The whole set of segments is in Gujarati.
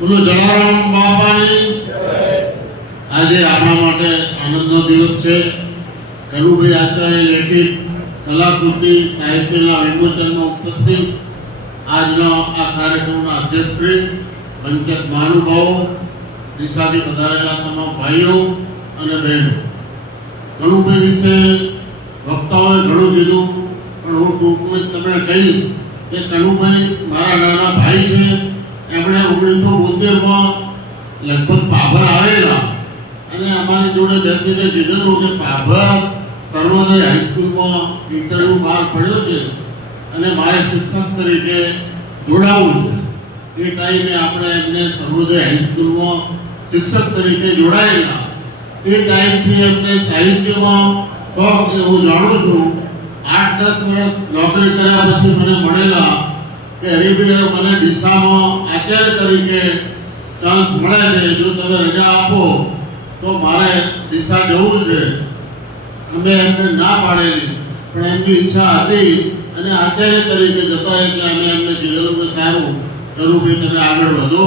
બોલો જલારામ બાપાની આજે આપણા માટે આનંદનો દિવસ છે। કનુભાઈ આચાર્ય લેખિત કલાકૃતિ સાહિત્યના વિમોચનમાં ઉપસ્થિત આજનો આ કાર્યક્રમના અધ્યક્ષશ્રી પંચક મહાનુભાવો, દિશાથી પધારેલા તમામ ભાઈઓ અને બહેનો, કનુભાઈ વિશે વક્તાઓએ ઘણું કીધું, પણ હું ટૂંકમાં જ તમને કહીશ કે કનુભાઈ મારા નાના ભાઈ છે। એમણે 1972માં લગભગ પાભર આવેલા અને અમારી જોડે બેસીને કીધેલું કે પાભર સર્વોદય હાઈસ્કૂલમાં ઇન્ટરવ્યૂ બહાર પડ્યો છે અને મારે શિક્ષક તરીકે જોડાવું છે। એ ટાઈમે આપણે એમને સર્વોદય હાઈસ્કૂલમાં શિક્ષક તરીકે જોડાયેલા। એ ટાઈમથી એમને સાહિત્યમાં શોખ છે। હું જાણું છું 8-10 વર્ષ નોકરી કર્યા પછી મને મળેલા કે હરિભાઈ મને ડીસામાં આચાર્ય તરીકે ચાન્સ મળે છે, જો તમે રજા આપો તો મારે ડીસા જવું છે। અમે એમને ના પાડેલી, પણ એમની ઈચ્છા હતી અને આચાર્ય તરીકે જતા એટલે અમે એમને કીધેલું કે સારું કનુભાઈ તમે આગળ વધો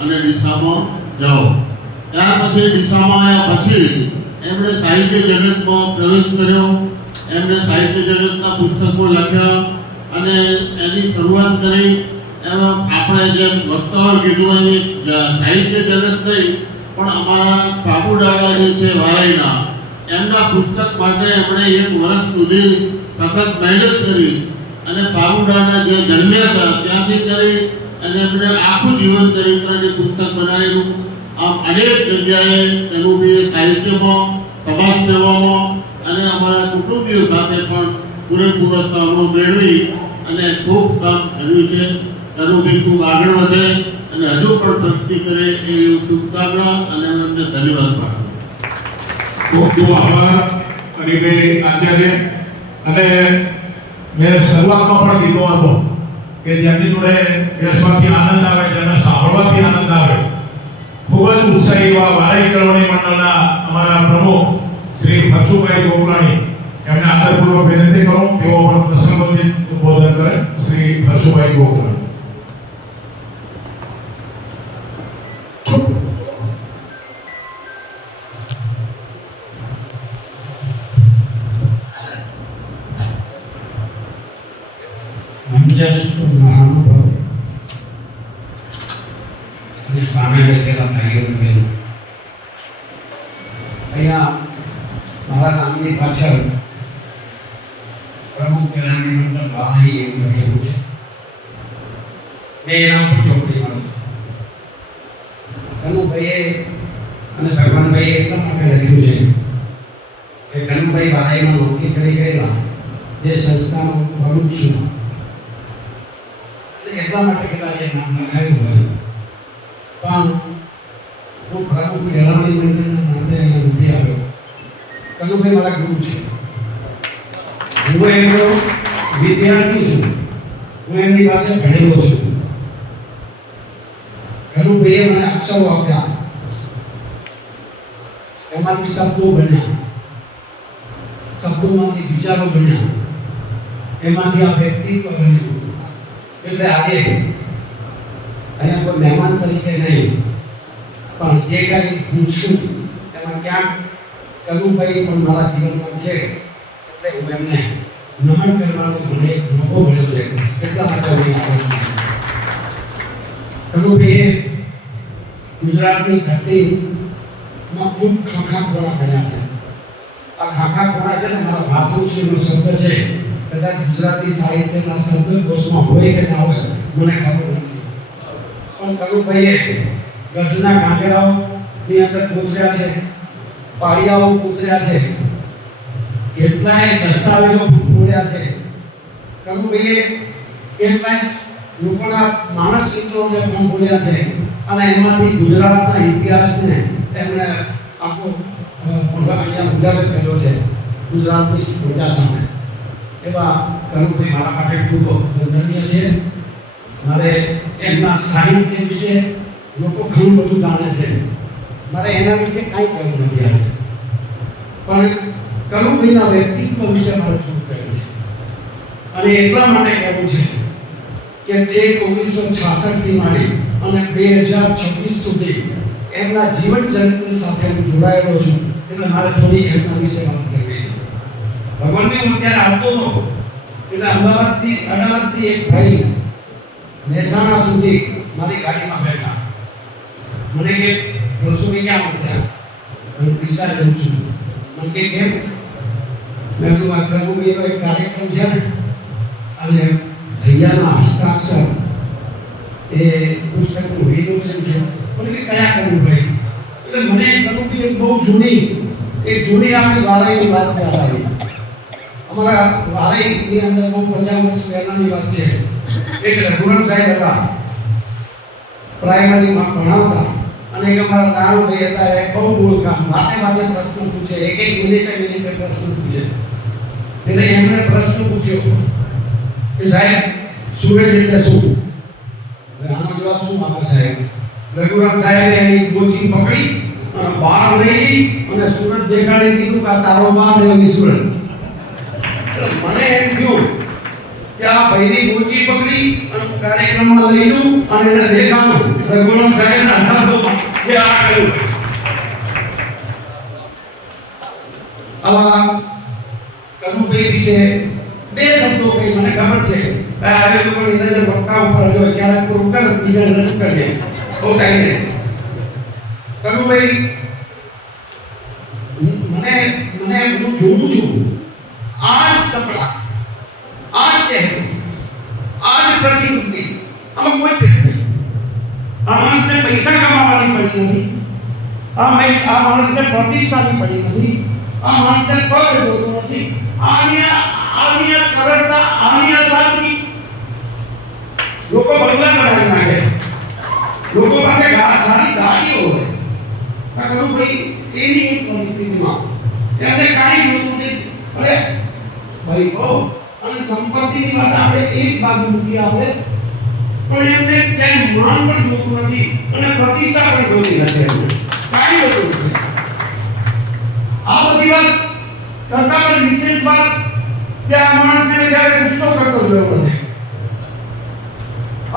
અને ડીસામાં જાઓ। ત્યાર પછી ડીસામાં આવ્યા પછી એમણે સાહિત્ય જગતમાં પ્રવેશ કર્યો। એમણે સાહિત્ય જગતના પુસ્તકો લખ્યા અને એની શરૂઆત કરી। એમાં આપણે જેમ વક્તાઓએ કીધું એમ સાહિત્ય જગત નહીં પણ અમારા બાબુ દાદા જે છે વારાઈના, એમના પુસ્તક માટે એમણે 1 વર્ષ સુધી સખત મહેનત કરી અને બાબુ દાદા જે જન્મ્યા હતા ત્યાંથી કરી અને એમણે આખું જીવન ચરિત્રની પુસ્તક બનાવેલું। આમ અનેક જગ્યાએ કનુભાઈએ સાહિત્યમાં, સમાજ સેવામાં અને અમારા કુટુંબીઓ સાથે પણ પૂરેપૂરો સહયોગ મેળવી અને ખૂબ કામ કર્યું છે। કનુભાઈ ખૂબ આગળ વધે અને હજુ પણ પ્રગતિ કરે એવી શુભકામના અને એમને ધન્યવાદ પાઠવું। ખૂબ ખૂબ આભાર હરિભાઈ આચાર્ય। અને મેં શરૂઆતમાં પણ કીધું હતું કે જેમની જોડે બેસવાથી આનંદ આવે, જેને સાંભળવાથી આનંદ આવે, ખૂબ જ ઉત્સાહી એવા વારાઈ કેળવણી મંડળના અમારા પ્રમુખ શ્રી ફરસુભાઈ ગોકલાણી, એમને આદરપૂર્વક વિનંતી કરું તેઓ પણ પ્રસંગોચિત ઉદ્બોધન કરે। શ્રી ફરસુભાઈ ગોકલાણી। મંચસ્થ મહાનુભાવ અને સામે બેઠેલા ભાઈઓ અને બહેનો, અહીંયા મારા નામની પાછળ પ્રમુખ કેળવણી મંડળ વારાઈ એવું લખેલું છે। મેં એના પર ચોપડી મારું છું। કનુભાઈએ અને ભગવાનભાઈએ એટલા માટે લખ્યું છે કે કનુભાઈ વારાઈમાં નોકરી કરી ગયેલા જે સંસ્થામાં ભણું છું એટલા માટે કદાચ એ નામ લખાયું હોય, પણ હું પ્રમુખ કેળવણી મંડળના નામે અહીંયા નથી આવ્યો। કનુભાઈ મારા ગુરુ છે, હું એમનો વિદ્યાર્થી છું, હું એમની પાસે ભણેલો છું। કનુભાઈએ મને અક્ષરો આપ્યા, એમાંથી શબ્દો બન્યા, શબ્દોમાંથી વિચારો બન્યા, એમાંથી આ વ્યક્તિત્વ બન્યું। એટલે આજે અહીંયા કોઈ મહેમાન તરીકે નહીં, પણ જે કંઈ હું છું એમાં ક્યાંક કનુભાઈ પણ મારા જીવનમાં છે, એટલે હું એમને નમન કરવાનો મને એક મોકો મળ્યો છે, એટલા માટે હું આવ્યો છું। કનુભાઈએ ગુજરાતની ધરતીમાં ખૂબ ખાખાખોરા કર્યા છે। આ ખાખાખોરા છે ને મારા માતૃશ્રીનો શબ્દ છે, કદાચ ગુજરાતી સાહિત્યના શબ્દકોશમાં હોય કે ના હોય મને ખબર નથી, પણ કનુભાઈએ ગઢના કાંકરાઓની અંદર કોતર્યા છે, પાળિયાઓ કોતર્યા છે, કેટલાય દસ્તાવેજો પૂર્યા છે। કનુભાઈએ કેટલાય લોકોના માનસ ચિત્રોને પણ બોલ્યા છે અને એમાંથી ગુજરાતના ઇતિહાસને એમણે આખો અહીંયા ઉજાગર કર્યો છે ગુજરાતની પ્રજા સામે। એવા કનુભાઈ મારા માટે ખૂબ વંદનીય છે। મારે એમના સાહિત્ય વિશે લોકો ઘણું બધું જાણે છે, મારે એના વિશે કાંઈ કહેવું નથી આવે, પણ કનુભાઈના વ્યક્તિત્વ વિશે મારે શું કહેવું છે અને એટલા માટે કહેવું છે કે તે 1966 થી માંડી અને 2026 સુધી એમના જીવન ચરિત્ર સાથે હું જોડાયેલો છું, એટલે મારે થોડી એમના વિશે વાત કરવી છે. ભગવાનની હું ત્યારે આવતો હતો એટલે અમદાવાદથી એક ભાઈ મહેસાણા સુધી મારી ગાડીમાં બેઠા. મને કે રસોઈ ક્યાં ઉતર્યા? હું પિસા જઉં છું. મને કે કેમ? મેં કીધું આ કનુભાઈનો એક કાર્યક્રમ છે ને, અને ભૈયાના હસ્તાક્ષર એ પુસ્તકનું વિમોચન છે. મને કે કયા કનુભાઈ? એટલે મને કનુભાઈ એક બહુ જૂની આપણી વારાઈની વાત યાદ આવી. અમારા વારાઈની અંદર બહુ 50 વર્ષ પહેલાની વાત છે. એક રઘુરામ સાહેબ હતા, પ્રાઇમરીમાં ભણાવતા, અને એક અમારા નાનો ભાઈ હતા, એ બહુ બોલકામ, વાતે પ્રશ્ન પૂછે, એક મિનિટે પ્રશ્ન પૂછે. એટલે એમણે પ્રશ્ન પૂછ્યો કે સાહેબ સૂરજ એટલે શું? આનો જવાબ શું આપે સાહેબ? રઘુરામ સાહેબે એની ગોચી પકડી અને બહાર લઈ ગઈ અને સૂરજ દેખાડી દીધું કે આ તારો બાપ એની સૂરજ. મને એમ થયું કે આ ભાઈની ગોચી પકડી અને કાર્યક્રમમાં લઈ જઉં અને એને દેખાડું રઘુરામ સાહેબના શબ્દોમાં કે આ કર્યું. આવા કનુભાઈ વિશે બે શબ્દો કહી મને ખબર છે કે આ લોકોની નજર વક્તા ઉપર જો ક્યારેક પૂરું કરે બીજા રજૂ કરીએ તો કઈ નહીં. કનુભાઈ મને હું જોઉં છું, આ જ કપડા, આ જ ચહેરો, આ જ પ્રતિવૃત્તિ, આમાં કોઈ ફેર નહીં. આ માણસને પૈસા કમાવાની પડી નથી, આ માણસને પ્રતિષ્ઠાની પડી નથી, આ માણસને પદ જોતું નથી, આની સરળતા, આની સાદગી. લોકો બંગલા બનાવી નાખે, લોકો પાસે સારી ગાડીઓ હોય. કનુભાઈ એની એક પરિસ્થિતિમાં એમને કાંઈ જોતું નથી. અરે ભાઈ કહો અને સંપત્તિની વાત આપણે એક બાજુ મૂકી આપણે, પણ એમને ક્યાંય માન પણ જોતું નથી અને પ્રતિષ્ઠા પણ જોતી નથી. એમને કાંઈ જોતું નથી. આ બધી વાત કરતા પણ વિશેષ વાત કે આ માણસને જ્યારે ગુસ્સો કરતો જોયો નથી,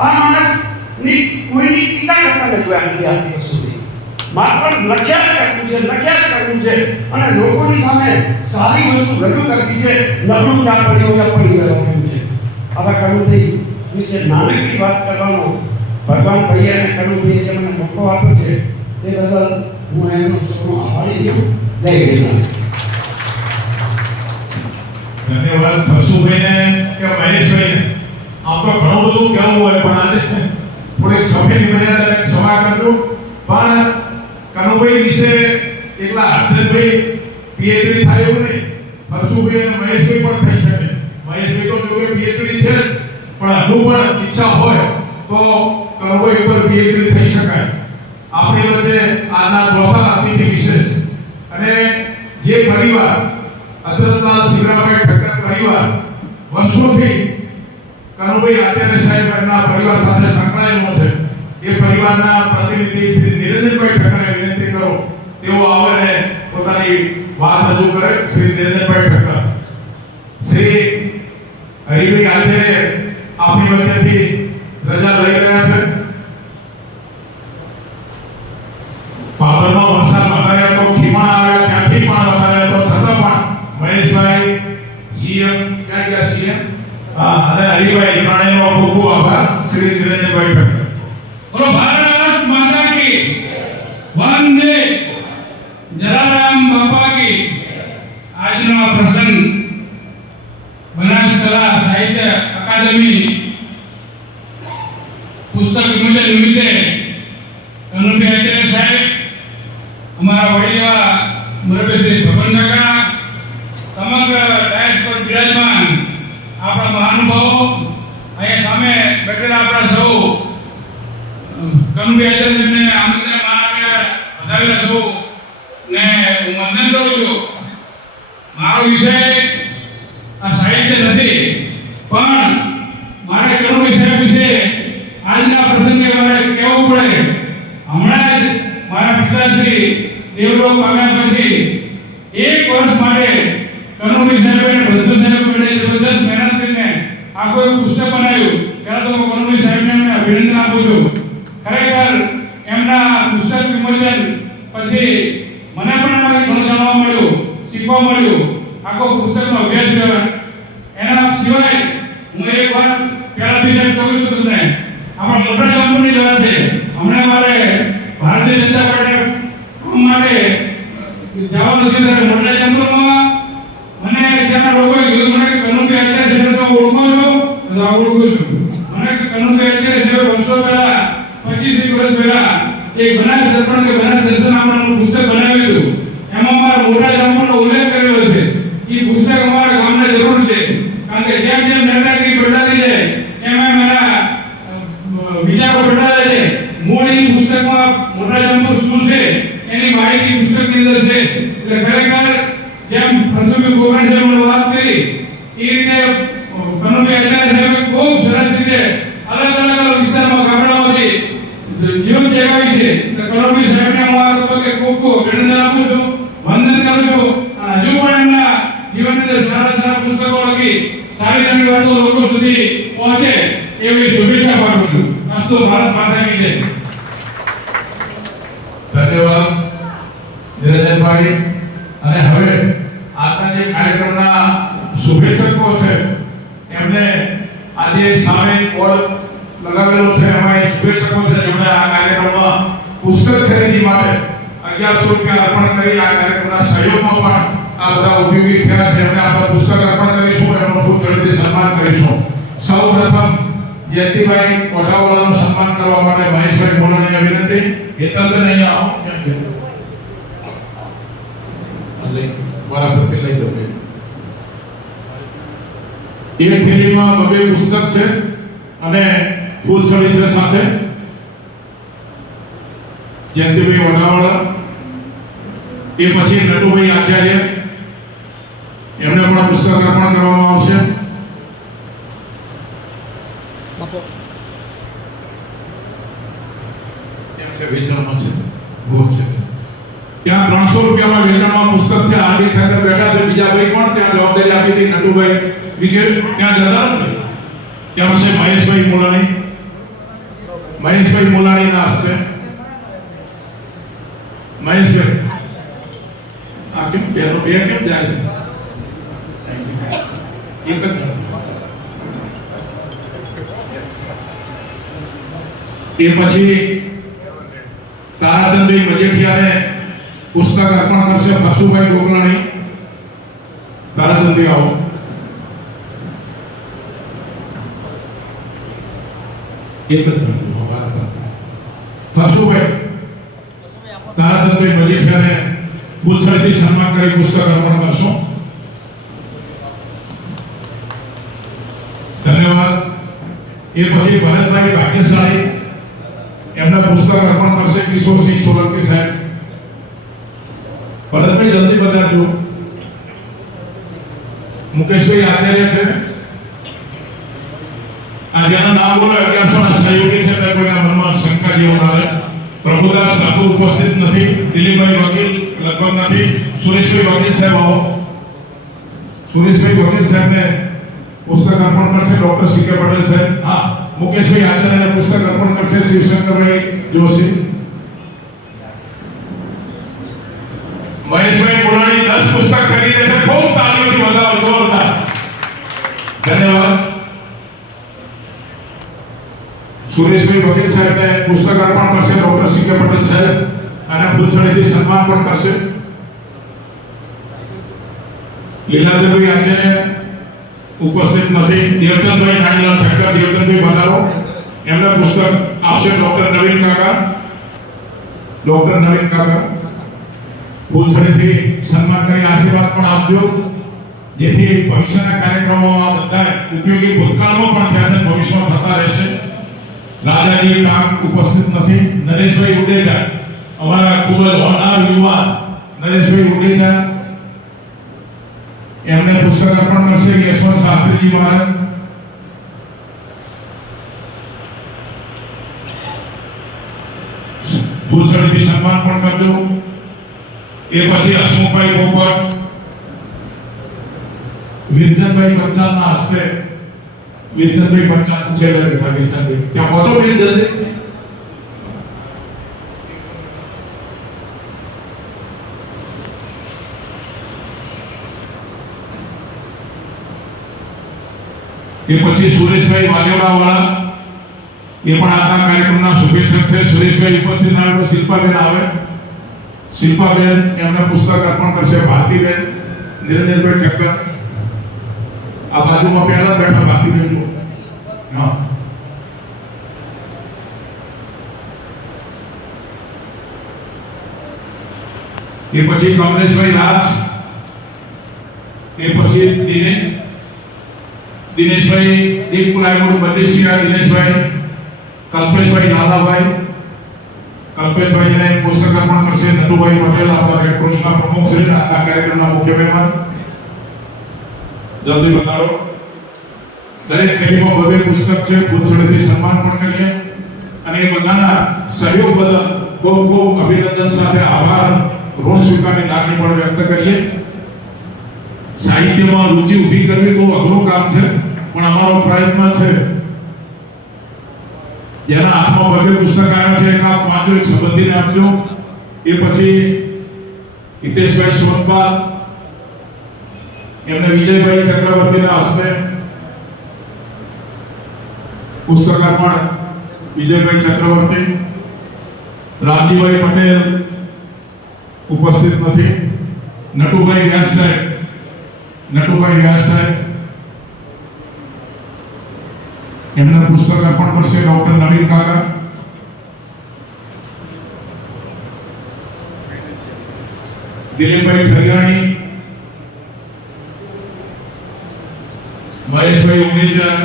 આ માણસની કોઈની ટીકા કરતા નથી જોયા નથી આજ દિવસ સુધી. માત્ર લખ્યા જ કરવું છે અને લોકોની સામે સારી વસ્તુ રજૂ કરવી છે, નબળું ચા પડ્યું યા પડી ગયું છે. આવા કનુભાઈ વિશે નાનકડી વાત કરવાનો ભગવાન ભાઈએ અને કનુભાઈએ જે મને મોકો આપ્યો છે તે બદલ હું એમનો સૌનો આભારી છું. જય ગિરનાર. ધન્યવાદ ફરસુભાઈને કે મહેશભાઈને. આમ તો ઘણું બધું કહેવું હોય પણ આજે થોડીક સમયની મર્યાદા સભા કરજો. પણ કનુભાઈ વિશે એકલા હર્ષદભાઈ પીએચડી થાય એવું નહીં, ફરસુભાઈ અને મહેશભાઈ પણ થઈ શકે. મહેશભાઈ તો જોકે પીએચડી છે પણ હજુ પણ ઈચ્છા હોય તો કનુભાઈ ઉપર પીએચડી થઈ શકાય. આપણી વચ્ચે આજના ચોથા અતિથિ વિશેષ અને જે પરિવાર હજરતલાલ શિવરામભાઈ ઠક્કર પરિવાર વર્ષોથી કનુભાઈ આચાર્ય સાહેબ એમના પરિવાર સાથે સંકળાયેલો છે, એ પરિવારના પ્રતિનિધિ શ્રી નિરંજનભાઈ ઠક્કરને વિનંતી કરો તેઓ આવે અને પોતાની વાત રજૂ કરે. શ્રી નિરંજનભાઈ ઠક્કર. શ્રી હરિભાઈ આચાર્ય આપણી વચ્ચેથી રજા લઈ રહ્યા છે. પાવરમાં વરસાદ વધારે હતો, ખીમા આવ્યા, ત્યાંથી પણ વધારે હતો, છતાં પણ મહેશભાઈ સીએમ ક્યાં ગયા સીએમ અને હરિભાઈ ત્રણેયનો ખૂબ ખૂબ આભાર. શ્રી નિરંજનભાઈ ઠક્કર. બોલો ભારત માતા કી વંદે, જલારામ બાપા કી. આજનો આ પ્રસંગ બનાસકાંઠા સાહિત્ય અકાદમી પુસ્તક વિમોચન નિમિત્તે કનુભાઈ આચાર્ય સાહેબ, અમારા વડીલા મુરબ્બી શ્રી ભગવાન કાકા, સમગ્ર ડાયસ પર બિરાજમાન આપણા મહાનુભાવો, અહીંયા સામે બેઠેલા આપણા સૌ કનુભાઈ આચાર્યને આમંત્રણ આપીને વધારેલા સૌ ને હું વંદન કરું છું. મારો વિષય આ સાહિત્ય નથી, પણ મારે કનુભાઈ સાહેબ વિશે આજના પ્રસંગે મારે કહેવું પડે. હમણાં જ મારા પિતાશ્રી દેવલોક પામ્યા પછી 1 વર્ષ માટે કનુભાઈ સાહેબે અને બંધુ સાહેબ માટે જબરદસ્ત મહેનત કરીને આ કોઈ પુસ્તક બનાવ્યું. પહેલા તો કનુભાઈ સાહેબને અમે અભિનંદન આપું છું. ખરેખર એમના પુસ્તક વિમોચન પછી મને પણ એમાંથી ઘણું જાણવા મળ્યું, શીખવા મળ્યું. આખો પુસ્તકનો અભ્યાસ કર્યો. એના સિવાય હું એક વાત પહેલાથી જ કહું છું તમને, આપણા મોટા કંપની જોયા છે. હમણાં મારે ભારતીય જનતા પાર્ટી કામ માટે જવાનું છે ત્યારે મોટા જંગલમાં મને ત્યાંના લોકોએ કીધું મને કે કનુભાઈ અત્યારે છે તો ઓળખો છો? તો આ ઓળખું છું. મને કે કનુભાઈ અત્યારે છે વર્ષો પહેલા 25 વર્ષ પહેલા એક બનાસ દર્પણ કે બનાસ દર્શન આપણું પુસ્તક બનાવ્યું હતું. એમાં મારા મોટા જંગલનો ઉલ્લેખ કરેલો છે. એ પુસ્તક અમારા ગામને જરૂર છે, કારણ કે જેમ જેમ નેતાગીરી બદલાતી જાય એમ એમ એના વિચારો બદલાતા જાય. મૂળ એ પુસ્તકમાં મોટા જંગલ શું છે એની માહિતી પુસ્તકની અંદર છે. એટલે ખરેખર જેમ ફરસુભાઈ ગોગણ સાહેબે વાત કરી એ રીતે કનુભાઈ આચાર્ય સાહેબે ખૂબ સરસ રીતે અલગ અલગ વિસ્તારમાં ગામડાઓથી જીવન જગાવી છે. તો કનુભાઈ સાહેબને હું આ તબક્કે ખૂબ ખૂબ અભિનંદન આપું છું, વંદન કરું છું. હજુ પણ એમના જીવનની અંદર સારા સારા પુસ્તકો લખી સારી સારી વાતો લોકો સુધી પહોંચે એવી શુભેચ્છા પાઠવું છું. અસ્તુ ભારત માતા કી જય. ધન્યવાદ નિરંજનભાઈ. અને હવે આજના જે કાર્યક્રમના શુભેચ્છકો છે એમને આજે સામે બોર્ડ લગાવેલો છે, એમાં એ શુભેચ્છકો છે જેમણે આ કાર્યક્રમમાં પુસ્તક ખરીદી માટે 1100 રૂપિયા અર્પણ કરી આ કાર્યક્રમના સહયોગમાં પણ આ બધા ઉપયોગી થયા છે. એમને આપણે પુસ્તક અર્પણ કરીશું, એમનું ખૂબ જલ્દી સન્માન કરીશું. સૌપ્રથમ જયંતિભાઈ કોઠાવાલાનું સન્માન કરવા માટે મહેશભાઈ મોલાણીને વિનંતી. હેતલબેન અહીંયા આવો. કેમ છે? લઈ મારા પ્રતિ લઈ દો. એક થેલીમાં 2 પુસ્તક છે અને ફૂલછડી છે સાથે. જયંતિભાઈ વડાવાળા, એ પછી નટુભાઈ આચાર્ય, એમને પણ પુસ્તક અર્પણ કરવામાં આવશે. વેચાણમાં છે બહુ છે. ત્યાં 300 રૂપિયામાં વેચાણમાં પુસ્તક છે. આરડી ઠાકર બેઠા છે, બીજા ભાઈ પણ ત્યાં જવાબદારી આપી હતી. નટુભાઈ વિગેરે ત્યાં જતા ને ત્યાં છે મહેશભાઈ મોલાણી. મહેશભાઈ મોલાણીના હસ્તે મહેશભાઈ આ કેમ બે કેમ જાય છે? એક જ એ પછી તારાચંદભાઈ મજેઠિયાને પુસ્તક અર્પણ કરશે ફરસુભાઈ ગોગલાણી. તારાચંદભાઈ આવો. એક જ ફરસુભાઈ તારાચંદભાઈ મજેઠિયાને ફૂલછડીથી સન્માન કરી પુસ્તક અર્પણ કરશો. ધન્યવાદ. એ પછી ભરતભાઈ ભાગ્યશાળી, એમના પુસ્તક અર્પણ કરશે કિશોરસિંહ સોલંકી સાહેબ. ભરતભાઈ જલ્દી બતાવજો. મુકેશભાઈ આચાર્ય છે, આ જેના નામ બોલો 1100 ના સહયોગી છે, એટલે કોઈના મનમાં શંકા જેવું ના રહે. પ્રભુદાસ ઠાકુર ઉપસ્થિત નથી. દિલીપભાઈ વકીલ લગભગ નથી. સુરેશભાઈ વકીલ સાહેબ આવો. સુરેશભાઈ વકીલ સાહેબને પુસ્તક અર્પણ કરશે ડોક્ટર સી કે પટેલ સાહેબ. હા, મુકેશભાઈ આચાર્યને પુસ્તક અર્પણ કરશે શિવશંકરભાઈ જોશી. મહેશભાઈ મોલાણી 10 પુસ્તક ખરીદે છે. ખૂબ તાળીઓથી વધાવો, જોરદાર. ધન્યવાદ. સુરેશભાઈ વકીલ સાહેબને પુસ્તક અર્પણ કરશે ડોક્ટર સી કે પટેલ સાહેબ અને ફૂલછડીથી સન્માન પણ કરશે. લીલાધરભાઈ આચાર્ય ઉપસ્થિત નથી. દેવચંદભાઈ નાનલાલ ઠક્કર, દેવચંદભાઈ બતાવો. એમને પુસ્તક આપશે ડોક્ટર નવીન કાકા. ડોક્ટર નવીન કાકા ફૂલછડીથી સન્માન કરી આશીર્વાદ પણ આપજો, જેથી ભવિષ્યના કાર્યક્રમોમાં બધા ઉપયોગી ભૂતકાળમાં પણ થયા છે, ભવિષ્યમાં થતા રહેશે. રાજાજી કામ ઉપસ્થિત નથી. નરેશભાઈ ઉડેજા, અમારા ખૂબ જ હોનાર યુવાન નરેશભાઈ ઉડેજા, એમને પુસ્તક અર્પણ કરશે યશવંત શાસ્ત્રીજી મહારાજ. ફૂલછડીથી સન્માન પણ કરજો. એ પછી હસમુખભાઈ પોપટ, વિરજનભાઈ બચ્ચાના હસ્તે વિરચંદભાઈ પંચાયત છે બેઠા વિરચંદભાઈ ત્યાં પહોંચો બેન જલ્દી. એ પછી સુરેશભાઈ વાલેવડા વાળા એ પણ આજના કાર્યક્રમના શુભેચ્છક છે. સુરેશભાઈ ઉપસ્થિત ના આવે. શિલ્પાબેન આવે. શિલ્પાબેન એમને પુસ્તક અર્પણ કરશે. ભારતીબેન, નિરંજનભાઈ ઠક્કર આ બાજુમાં પહેલા બેઠા ભારતીબેન. હા, એ પછી કમલેશભાઈ રાજ, એ પછી દિનેશભાઈ દીપ પ્લાયવુડ બદ્રીસિંહ, દિનેશભાઈ, કલ્પેશભાઈ લાલાભાઈ, કલ્પેશભાઈને પુસ્તક અર્પણ કરશે. નટુભાઈ પટેલ આપણા રેડ ક્રોસના પ્રમુખ છે. આ કાર્યક્રમના મુખ્ય મહેમાન જલ્દી બતાવો. દરેક થેલીમાં બબે પુસ્તક છે. ફૂલછોડથી સન્માન પણ કરીએ અને એ બધાના સહયોગ બદલ ખૂબ ખૂબ અભિનંદન સાથે આભાર, ઋણ સ્વીકારની લાગણી પણ વ્યક્ત કરીએ. સાહિત્યમાં રુચિ ઊભી કરવી બહુ અઘરું કામ છે, પણ અમારો પ્રયત્ન છે. જેના હાથમાં બબે પુસ્તક આવ્યા છે એના વાંચો, એક સંબંધીને આપજો. એ પછી હિતેશભાઈ સોનપાલ, એમને વિજયભાઈ ચક્રવર્તીના હસ્તે પુસ્તક અર્પણ. વિજયભાઈ ચક્રવર્તી, રામજીભાઈ પટેલ ઉપસ્થિત નથી. નટુભાઈ વ્યાસ સાહેબ, નટુભાઈ વ્યાસ સાહેબ એમના પુસ્તક અર્પણ કરશે. ડોક્ટર નવીન કાકા, દિલીપભાઈ ફરિયાણી, મહેશભાઈ ઉમેજા,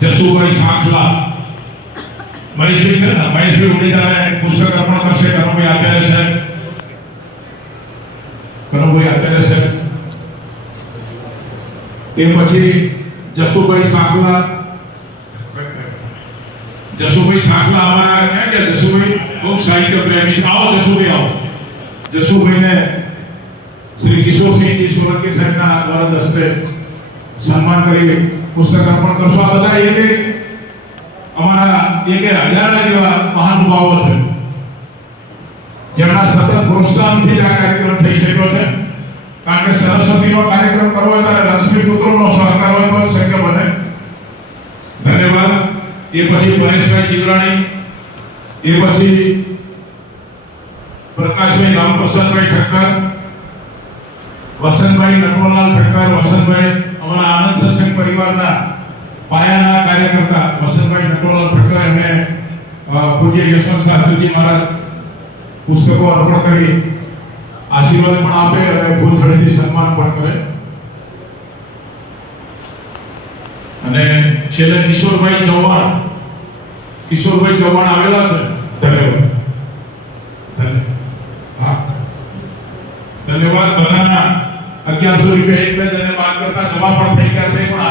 જસુભાઈ સાંખલા. મહેશભાઈ છે ને, મહેશભાઈ ઉમેજાને પુસ્તક અર્પણ કરશે. કનુભાઈ આચાર્ય સાહેબ, કનુભાઈ આચાર્ય સાહેબ. એ પછી જસુભાઈ સાંખલા, જસુભાઈ સાંખલા અમારા ક્યાં ગયા? જસુભાઈ ખૂબ સાહિત્ય પ્રેમી છે. આવો જસુભાઈ, આવો. જસુભાઈને શ્રી કિશોરસિંહજી સોલંકી સાહેબના વરદ હસ્તે સન્માન કરી પુસ્તક અર્પણ કરશો. આ બધા એક અમારા એક હજાર જેવા મહાનુભાવો છે જેમના સતત પ્રોત્સાહનથી આ કાર્યક્રમ થઈ શક્યો છે. કારણ કે સરસ્વતીનો કાર્યક્રમ કરવો હોય ત્યારે લક્ષ્મી પુત્રોનો સહકાર હોય તો શક્ય બને. ધન્યવાદ. એ પછી પરેશભાઈ જીવરાણી, એ પછી પ્રકાશભાઈ રામપ્રસાદભાઈ ઠક્કર, વસંતભાઈ નટવરલાલ ઠક્કર. વસંતભાઈ અમારા આનંદ સત્સંગ પરિવારના પાયાના કાર્યકર્તા વસંતભાઈ નટવરલાલ ઠક્કર, એમને પૂજ્ય યશવંત શાસ્ત્રીજી મહારાજ પુસ્તકો અર્પણ કરી આશીર્વાદ પણ આપે અને ફૂલછડીથી સન્માન પણ કરે. અને છેલ્લે કિશોરભાઈ ચૌહાણ, કિશોરભાઈ ચૌહાણ આવેલા છે. ધન્યવાદ. હા, ધન્યવાદ. બધાના 1100 રૂપિયા એક બે જણે વાત કરતા જમા પણ થઈ ગયા છે. પણ